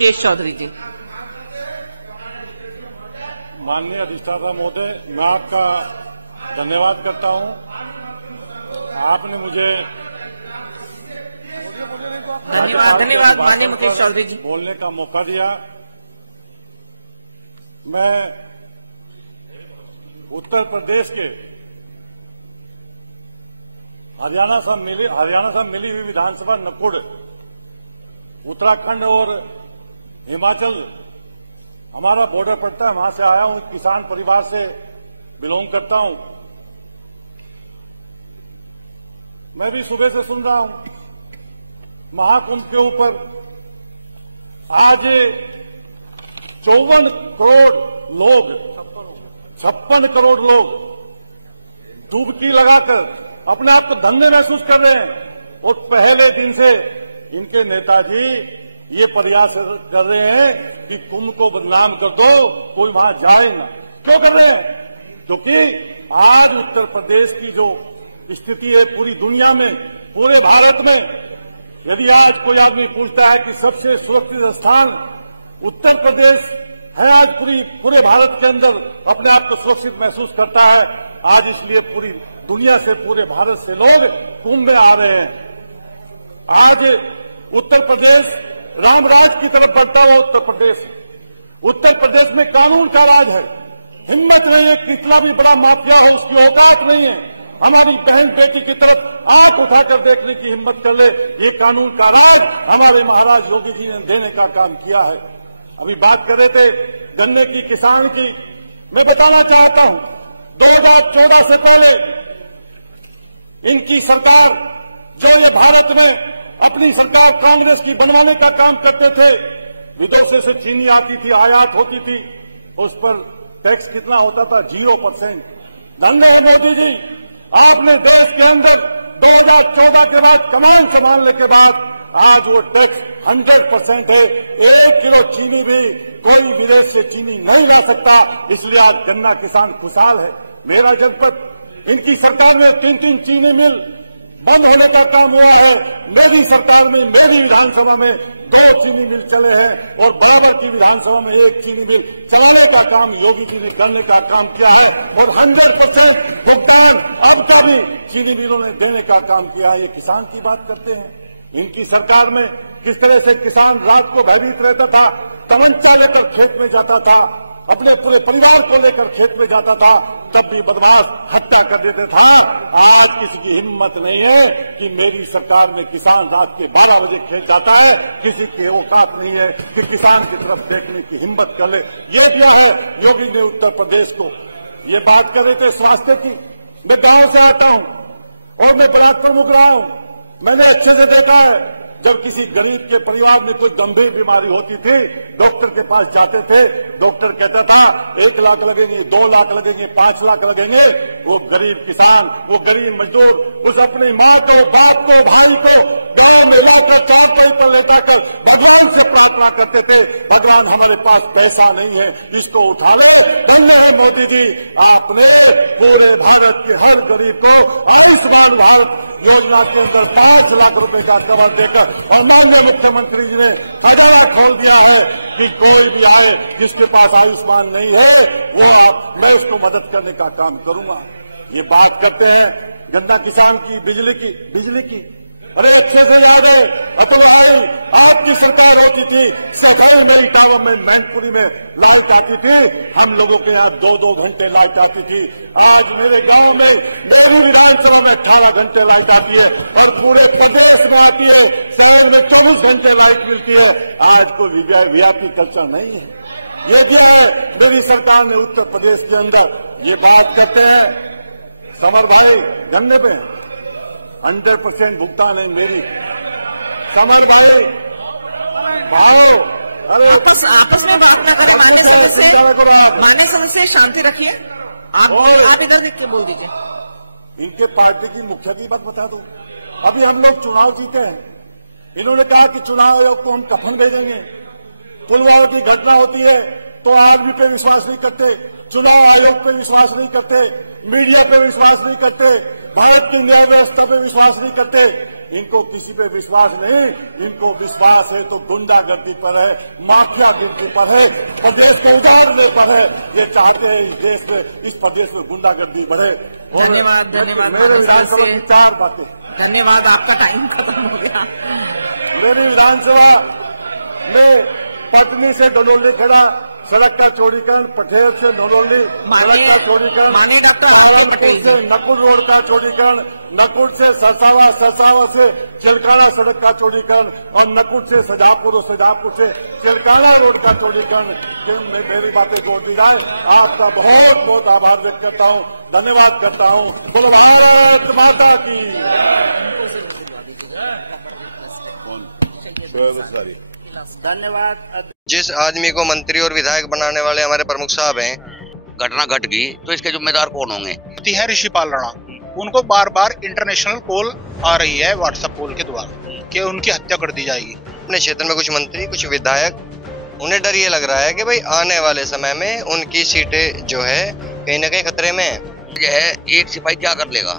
मुकेश चौधरी जी। माननीय अधिष्ठाता महोदय, मैं आपका धन्यवाद करता हूं। आपने मुझे धन्यवाद माननीय मुकेश चौधरी जी बोलने का मौका दिया। मैं उत्तर प्रदेश के हरियाणा से मिली हुई विधानसभा नकुड़, उत्तराखंड और हिमाचल हमारा बॉर्डर पड़ता है, वहां से आया हूं। किसान परिवार से बिलोंग करता हूं। मैं भी सुबह से सुन रहा हूं महाकुंभ के ऊपर। आज 54 करोड़ लोग, 56 करोड़ लोग डुबकी लगाकर अपने आप को धन्य महसूस कर रहे हैं। और पहले दिन से इनके नेताजी ये प्रयास कर रहे हैं कि कुंभ को बदनाम कर दो, कोई वहां जाए ना। क्यों कर रहे हैं? क्योंकि आज उत्तर प्रदेश की जो स्थिति है पूरी दुनिया में, पूरे भारत में, यदि आज कोई आदमी पूछता है कि सबसे सुरक्षित स्थान उत्तर प्रदेश है, आज पूरे भारत के अंदर अपने आप को सुरक्षित महसूस करता है आज। इसलिए पूरी दुनिया से, पूरे भारत से लोग कुंभ में आ रहे हैं। आज उत्तर प्रदेश रामराज की तरफ बढ़ता हुआ उत्तर प्रदेश है। उत्तर प्रदेश में कानून का राज है। हिम्मत नहीं है, कितना भी बड़ा माफिया हो उसकी औकात नहीं है हमारी बहन बेटी की तरफ आंख उठाकर देखने की हिम्मत कर ले। ये कानून का राज हमारे महाराज योगी जी ने देने का काम किया है। अभी बात कर रहे थे गन्ने की, किसान की। मैं बताना चाहता हूं 2014 से पहले इनकी सरकार, जो ये भारत में अपनी सरकार कांग्रेस की बनवाने का काम करते थे, विदेशों से चीनी आती थी, आयात होती थी, उस पर टैक्स कितना होता था? 0%। धन्य है मोदी जी, आपने देश के अंदर 2014 के बाद कमान संभालने के बाद आज वो टैक्स 100% है। 1 किलो चीनी भी कोई विदेश से चीनी नहीं ला सकता। इसलिए आज गन्ना किसान खुशहाल है। मेरा जनपद, इनकी सरकार में 3 चीनी मिल बंद होने का काम हुआ है। मेरी सरकार में, मेरी विधानसभा में 2 चीनी मिल चले हैं और बराबर की विधानसभा में 1 चीनी मिल चलाने का काम योगी जी ने करने का काम किया है। और 100% भुगतान अब का भी चीनी मिलों ने देने का काम किया है। ये किसान की बात करते हैं। इनकी सरकार में किस तरह से किसान रात को भयभीत रहता था, तमंचा लेकर खेत में जाता था, अपने पूरे परिवार को लेकर खेत में जाता था, तब भी बदमाश हत्या कर देते था। आज किसी की हिम्मत नहीं है कि मेरी सरकार में किसान रात के 12 बजे खेत जाता है। किसी की औकात नहीं है कि किसान की तरफ देखने की हिम्मत कर ले। ये दिया है योगी ने उत्तर प्रदेश को। ये बात कर रहे थे स्वास्थ्य की। मैं गांव से आता हूं और मैं ब्लॉक प्रमुख रहा हूं। मैंने अच्छे से देखा है, जब किसी गरीब के परिवार में कोई गंभीर बीमारी होती थी, डॉक्टर के पास जाते थे, डॉक्टर कहता था 1 लाख लगेंगे, 2 लाख लगेंगे, 5 लाख लगेंगे। वो गरीब किसान, वो गरीब मजदूर उस अपनी माँ को, बाप को, भाई को गांव में लाकर चारपाई पर लेटाकर भगवान से प्रार्थना करते थे, भगवान हमारे पास पैसा नहीं है, इसको उठा ले। धन्य है मोदी जी, आपने पूरे भारत के हर गरीब को आयुष्मान भारत योजना के अंदर 5 लाख रुपए का कवर देकर, और माननीय मुख्यमंत्री जी ने खजाना खोल दिया है कि कोई भी आए जिसके पास आयुष्मान नहीं है, वो मैं उसको मदद करने का काम करूंगा। ये बात करते हैं गन्ना किसान की, बिजली की। अरे अच्छे से याद है, अतुल भाई, आपकी सरकार होती थी, सफाई में, इटावा में, मैनपुरी में लाइट आती थी। हम लोगों के यहाँ 2-2 घंटे लाइट आती थी। आज मेरे गांव में, मेरी विधानसभा में 18 घंटे लाइट आती है और पूरे प्रदेश में आती है। शहर में 24 घंटे लाइट मिलती है। आज कोई वीआईपी कल्चर नहीं है। ये दिया है मेरी सरकार ने उत्तर प्रदेश के अंदर। ये बात करते हैं समर भाई, गन्ने पे 100% भुगतान है मेरी। समर भाई भाव, अरे आपस में बात ना करें। मान्य सदस्य शांति रखिए। आप इधर देख के बोल दीजिए। इनके पार्टी की मुखिया की बात बता दूं, अभी हम लोग चुनाव जीते हैं। इन्होंने कहा कि चुनाव आयोग को हम कफन भेजेंगे। पुलवामा की घटना होती है तो आर्मी पे विश्वास नहीं करते, चुनाव आयोग पे विश्वास नहीं करते, मीडिया पे विश्वास नहीं करते, भारत की न्याय व्यवस्था पे विश्वास नहीं करते। इनको किसी पे विश्वास नहीं, इनको विश्वास है तो गुंडागर्दी पर है, माफिया गिनती पर है, प्रदेश को उजाड़ने पर है। ये चाहते हैं इस देश में, इस प्रदेश में गुंडागर्दी बढ़े। धन्यवाद, धन्यवाद। मेरे विधानसभा की 4 बातें। धन्यवाद, आपका टाइम खत्म हो गया। मेरी विधानसभा में पटनी से डंडोली खेड़ा सड़क का चौड़ीकरण, पटेल से नौलौली सड़क का चौड़ीकरण, माननीय डॉक्टर आर के पटेल से नकुल रोड का चौड़ीकरण, नकुल से सरसावा, सरसावा से चिलकाना सड़क का चौड़ीकरण और नकुल से सजापुर और सजापुर से चिलकाना रोड का चौड़ीकरण, मेरी बातें जोड़ दी जाए। आपका बहुत बहुत आभार व्यक्त करता हूं, धन्यवाद करता हूं। बोलो भारत माता की। धन्यवाद। जिस आदमी को मंत्री और विधायक बनाने वाले हमारे प्रमुख साहब हैं, घटना घट गई तो इसके जिम्मेदार कौन होंगे? है ऋषिपाल राणा, उनको बार बार इंटरनेशनल कॉल आ रही है व्हाट्सएप कॉल के द्वारा कि उनकी हत्या कर दी जाएगी। अपने क्षेत्र में कुछ मंत्री, कुछ विधायक, उन्हें डर ये लग रहा है कि भाई आने वाले समय में उनकी सीटें जो है कहीं ना कहीं खतरे में है। एक सिपाही क्या कर लेगा?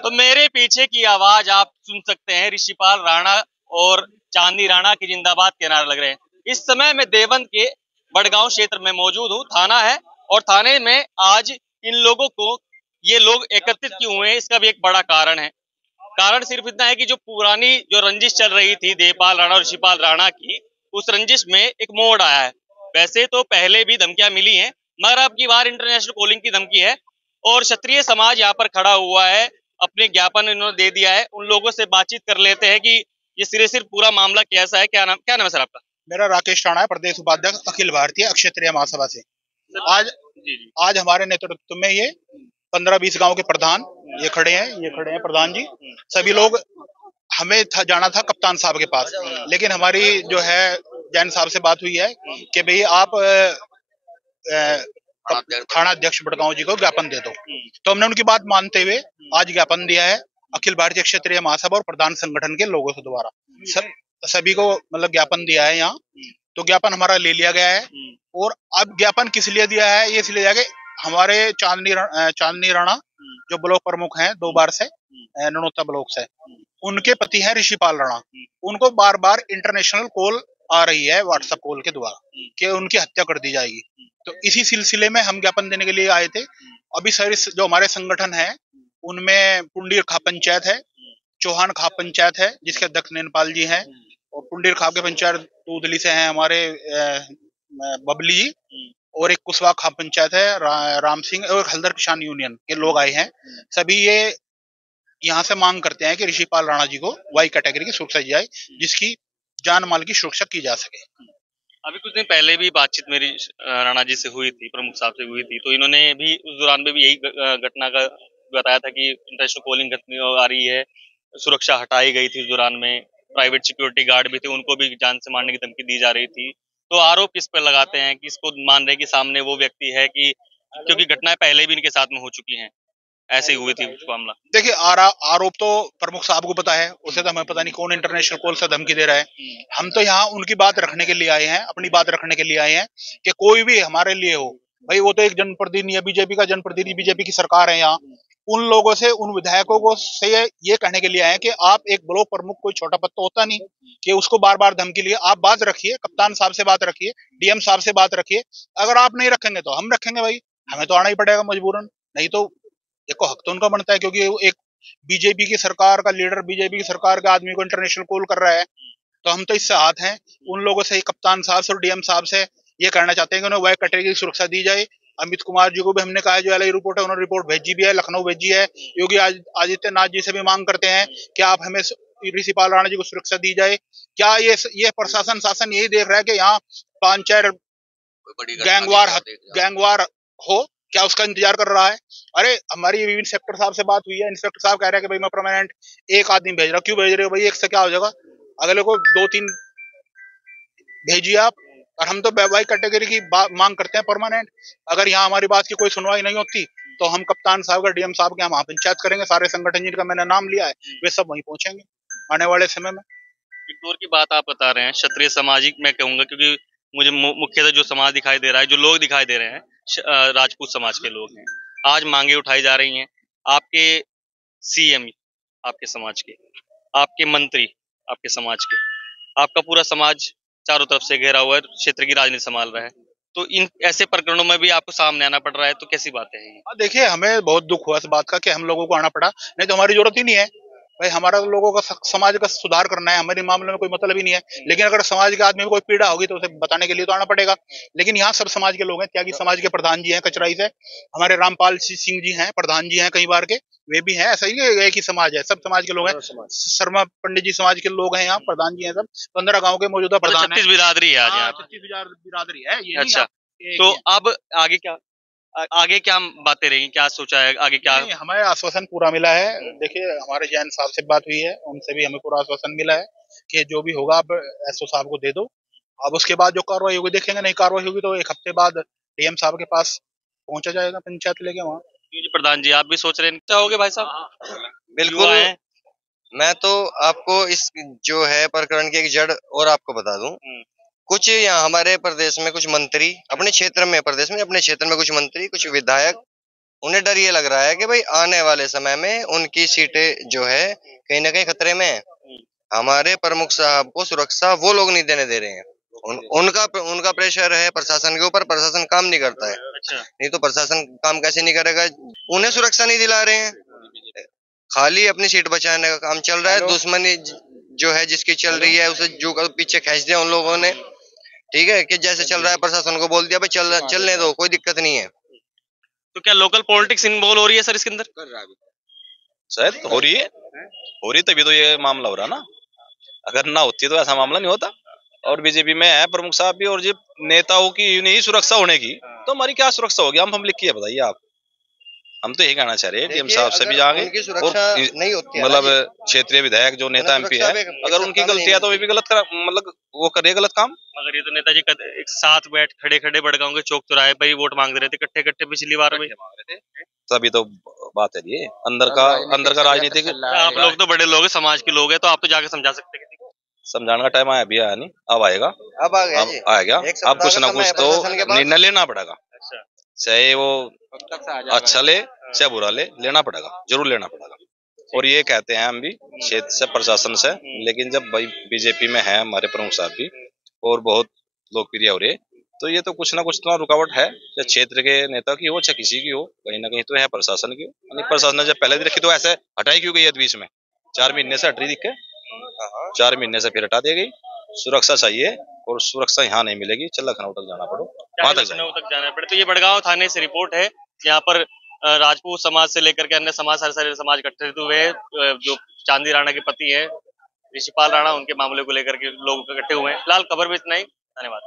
तो मेरे पीछे की आवाज आप सुन सकते हैं, ऋषिपाल राणा और चांदी राणा की जिंदाबाद के नारे लग रहे हैं। इस समय मैं देवबंद के बड़गांव क्षेत्र में मौजूद हूँ, थाना है, और थाने में आज इन लोगों को ये लोग एकत्रित क्यों हुए, इसका भी एक बड़ा कारण है। कारण सिर्फ इतना है कि जो पुरानी जो रंजिश चल रही थी देवपाल राणा और ऋषिपाल राणा की, उस रंजिश में एक मोड़ आया है। वैसे तो पहले भी धमकियां मिली हैं, मगर अब की बार इंटरनेशनल कॉलिंग की धमकी है और क्षत्रिय समाज यहाँ पर खड़ा हुआ है, अपने ज्ञापन इन्होंने दे दिया है। उन लोगों से बातचीत कर लेते हैं कि ये सिरे सिर पूरा मामला कैसा है। क्या नाम है सर आपका? मेरा राकेश राणा है, प्रदेश उपाध्यक्ष अखिल भारतीय क्षेत्रीय महासभा से। आज हमारे नेतृत्व में ये 15-20 गांव के प्रधान ये खड़े हैं प्रधान जी। सभी लोग हमें जाना था कप्तान साहब के पास, लेकिन हमारी जो है जैन साहब से बात हुई है कि भाई आप थाना अध्यक्ष बड़गांव जी को ज्ञापन दे दो। तो हमने उनकी बात मानते हुए आज ज्ञापन दिया है अखिल भारतीय क्षेत्रीय महासभा और प्रधान संगठन के लोगों से द्वारा सभी को मतलब ज्ञापन दिया है यहाँ। तो ज्ञापन हमारा ले लिया गया है। और अब ज्ञापन किस लिए दिया है, ये इसलिए दिया कि हमारे चांदनी राणा जो ब्लॉक प्रमुख हैं 2 बार से ननौता ब्लॉक से, उनके पति हैं ऋषिपाल राणा, उनको बार बार इंटरनेशनल कॉल आ रही है व्हाट्सएप कॉल के द्वारा कि उनकी हत्या कर दी जाएगी। तो इसी सिलसिले में हम ज्ञापन देने के लिए आए थे। अभी सारी जो हमारे संगठन है उनमें पुंडीर खा पंचायत है, चौहान खा पंचायत है जिसके अध्यक्ष नैनपाल जी हैं, और पुंडीर खा के पंचायत दूधली से हैं हमारे बबली जी, और एक कुशवा खा पंचायत है राम सिंह, और हल्दर किसान यूनियन के लोग आए हैं। सभी ये यहाँ से मांग करते हैं कि ऋषिपाल राणा जी को वाई कैटेगरी की सुरक्षा दी जाए, जिसकी जान माल की सुरक्षा की जा सके। अभी कुछ दिन पहले भी बातचीत मेरी राणा जी से हुई थी, प्रमुख साहब से हुई थी, तो इन्होंने भी उस दौरान में भी यही घटना का बताया था कि इंटरनेशनल कॉलिंग आ रही है, सुरक्षा हटाई गई थी। उस दौरान में प्राइवेट सिक्योरिटी गार्ड भी थे, उनको भी जान से मारने की धमकी दी जा रही थी। तो आरोप किस पर लगाते हैं कि इसको मान रहे हैं कि सामने वो व्यक्ति है, कि क्योंकि घटनाएं पहले भी इनके साथ में हो चुकी हैं, ऐसे ही हुई थी मामला। देखिए आरोप तो प्रमुख साहब को पता है, उसे तो हमें पता नहीं कौन इंटरनेशनल कॉल से धमकी दे रहा है। हम तो यहाँ उनकी बात रखने के लिए आए हैं, अपनी बात रखने के लिए आए हैं कि कोई भी हमारे लिए हो भाई, वो तो एक जनप्रतिनिधि है, बीजेपी का जनप्रतिनिधि, बीजेपी की सरकार है यहाँ। उन लोगों से, उन विधायकों को से ये कहने के लिए आए कि आप एक ब्लॉक प्रमुख, कोई छोटा पद तो होता नहीं कि उसको बार बार धमकी लिए। आप बात रखिए, कप्तान साहब से बात रखिए, डीएम साहब से बात रखिए। अगर आप नहीं रखेंगे तो हम रखेंगे भाई, हमें तो आना ही पड़ेगा मजबूरन, नहीं तो देखो हक तो उनका बनता है, क्योंकि एक बीजेपी की सरकार का लीडर, बीजेपी की सरकार के आदमी को इंटरनेशनल कॉल कर रहा है, तो हम तो इससे हाथ हैं। उन लोगों से, कप्तान साहब से और डीएम साहब से ये कहना चाहते हैं कि उन्हें वाई कैटेगरी की सुरक्षा दी जाए। अमित कुमार जी को भी हमने कहा है, जो एलआई रिपोर्ट है उन्होंने रिपोर्ट भेजी भी है, लखनऊ भेजी है। योगी आदित्यनाथ जी से भी मांग करते हैं कि आप हमें ऋषिपाल राणा जी को सुरक्षा दी जाए। क्या ये प्रशासन शासन यही देख रहा है कि यहाँ 5-4 गैंगवार हो, क्या उसका इंतजार कर रहा है? अरे हमारी इंस्पेक्टर साहब से बात हुई है, इंस्पेक्टर साहब कह रहे हैं कि भाई मैं परमानेंट एक आदमी भेज रहा हूँ। क्यों भेज रहे हो भाई, एक से क्या हो जाएगा? अगले को 2-3 भेजिए आप। और हम तो वाई कैटेगरी की मांग करते हैं परमानेंट। अगर यहाँ हमारी बात की कोई सुनवाई नहीं होती तो हम कप्तान साहब का, डीएम साहब के यहाँ पंचायत करेंगे। सारे संगठन जिनका मैंने नाम लिया है वे सब वहीं पहुंचेंगे आने वाले समय में। एक दौर की बात आप बता रहे हैं, क्षत्रिय सामाजिक मैं कहूंगा, क्योंकि मुझे मुख्यतः जो समाज दिखाई दे रहा है, जो लोग दिखाई दे रहे हैं, राजपूत समाज के लोग हैं। आज मांगे उठाई जा रही हैं, आपके सीएम आपके समाज के, आपके मंत्री आपके समाज के, आपका पूरा समाज चारों तरफ से घेरा हुआ है, क्षेत्र की राजनीति संभाल रहा है, तो इन ऐसे प्रकरणों में भी आपको सामने आना पड़ रहा है, तो कैसी बातें हैं ये? देखिए, हमें बहुत दुख हुआ इस बात का कि हम लोगों को आना पड़ा, नहीं तो हमारी जरूरत ही नहीं है भाई। हमारा तो लोगों का समाज का सुधार करना है, हमारे मामले में कोई मतलब ही नहीं है। लेकिन अगर समाज के आदमी में कोई पीड़ा होगी तो उसे बताने के लिए तो आना पड़ेगा। लेकिन यहाँ सब समाज के लोग हैं, त्यागी समाज के प्रधान जी हैं कचराई से, हमारे रामपाल सिंह जी हैं, प्रधान जी हैं कई बार के, वे भी हैं। ऐसा ही एक ही समाज है, सब समाज के लोग हैं। शर्मा पंडित जी समाज के लोग हैं, यहाँ प्रधान जी हैं सब, 15 गाँव के मौजूदा प्रधान है। 36 बिरादरी है आज यहाँ। 36 बिरादरी है ये। अच्छा, तो अब आगे क्या बातें रहेंगी, क्या सोचा है आगे क्या? हमें आश्वासन पूरा मिला है। देखिए, हमारे जैन साहब से बात हुई है, उनसे भी हमें पूरा आश्वासन मिला है कि जो भी होगा आप एसओ साहब को दे दो। अब उसके बाद जो कार्रवाई होगी देखेंगे, नहीं कार्रवाई होगी तो 1 हफ्ते बाद डीएम साहब के पास पहुंचा जाएगा, पंचायत लेके वहाँ। प्रधान जी, आप भी सोच रहे हैं क्या होगे भाई साहब? बिल्कुल। मैं तो आपको इस जो है प्रकरण की एक जड़ और आपको बता दूं। कुछ यहाँ हमारे प्रदेश में कुछ मंत्री अपने क्षेत्र में, प्रदेश में अपने क्षेत्र में कुछ मंत्री, कुछ विधायक, उन्हें डर ये लग रहा है कि भाई आने वाले समय में उनकी सीटें जो है कहीं ना कहीं खतरे में है। हमारे प्रमुख साहब को सुरक्षा वो लोग नहीं देने दे रहे हैं। उनका प्रेशर है प्रशासन के ऊपर, प्रशासन काम नहीं करता है। अच्छा। नहीं तो प्रशासन काम कैसे नहीं करेगा? उन्हें सुरक्षा नहीं दिला रहे हैं, खाली अपनी सीट बचाने का काम चल रहा है। दुश्मनी जो है जिसकी चल रही है उसे जो पीछे खींच दिया उन लोगों ने। ठीक है कि जैसे चल रहा है प्रशासन को बोल दिया भाई चलने दो, कोई दिक्कत नहीं है। तो क्या लोकल पॉलिटिक्स इन्वॉल्व हो रही है सर इसके अंदर? शायद हो रही है तभी तो ये मामला हो रहा ना। अगर ना होती तो ऐसा मामला नहीं होता। और बीजेपी में है प्रमुख साहब भी, और जो नेताओं की नहीं सुरक्षा होने की, तो हमारी क्या सुरक्षा होगी? हम पब्लिक की है, बताइए आप। हम तो यही कहना चाह रहे हैं डीएम साहब से भी जाएंगे, मतलब क्षेत्रीय विधायक जो नेता एमपी है, अगर उनकी गलती है तो वे भी गलत मतलब वो करे गलत काम। मगर ये तो नेताजी एक साथ बैठ खड़े बड़गांव के चौक चौराहे पर ही वोट मांग रहे थे इकट्ठे पिछली बार में। तभी तो बात है ये अंदर का राजनीतिक। आप लोग तो बड़े लोग हैं, समाज के लोग हैं, तो आप तो जाके समझा सकते हैं। समझाने का टाइम आया भी आया नहीं, अब आएगा। अब आ गया अब कुछ ना कुछ तो निर्णय लेना पड़ेगा। चाहे वो अच्छा ले चाहे बुरा लेना पड़ेगा, जरूर लेना पड़ेगा। और ये कहते हैं हम भी क्षेत्र से, प्रशासन से, लेकिन जब भाई बीजेपी में है हमारे प्रमुख साहब भी और बहुत लोकप्रिय हो रहे, तो ये तो कुछ ना कुछ तो रुकावट है, चाहे क्षेत्र के नेता की हो चाहे किसी की हो, कहीं ना कहीं तो है प्रशासन की। प्रशासन ने जब पहले भी रखी तो ऐसे हटाई क्यों गई? बीच में 4 महीने से हट रही दिखे, 4 महीने से फिर हटा दी गई। सुरक्षा चाहिए और सुरक्षा यहाँ नहीं मिलेगी, चल लखनऊ तक जाना पड़ो, वहां तक जाना पड़े। तो ये बड़गांव थाने से रिपोर्ट है, यहाँ पर राजपूत समाज से लेकर के अन्य समाज, सारे समाज इकट्ठे हुए, जो चांदी राणा के पति हैं ऋषिपाल राणा, उनके मामले को लेकर के लोग इकट्ठे हुए हैं। फिलहाल खबर में इतना ही, धन्यवाद।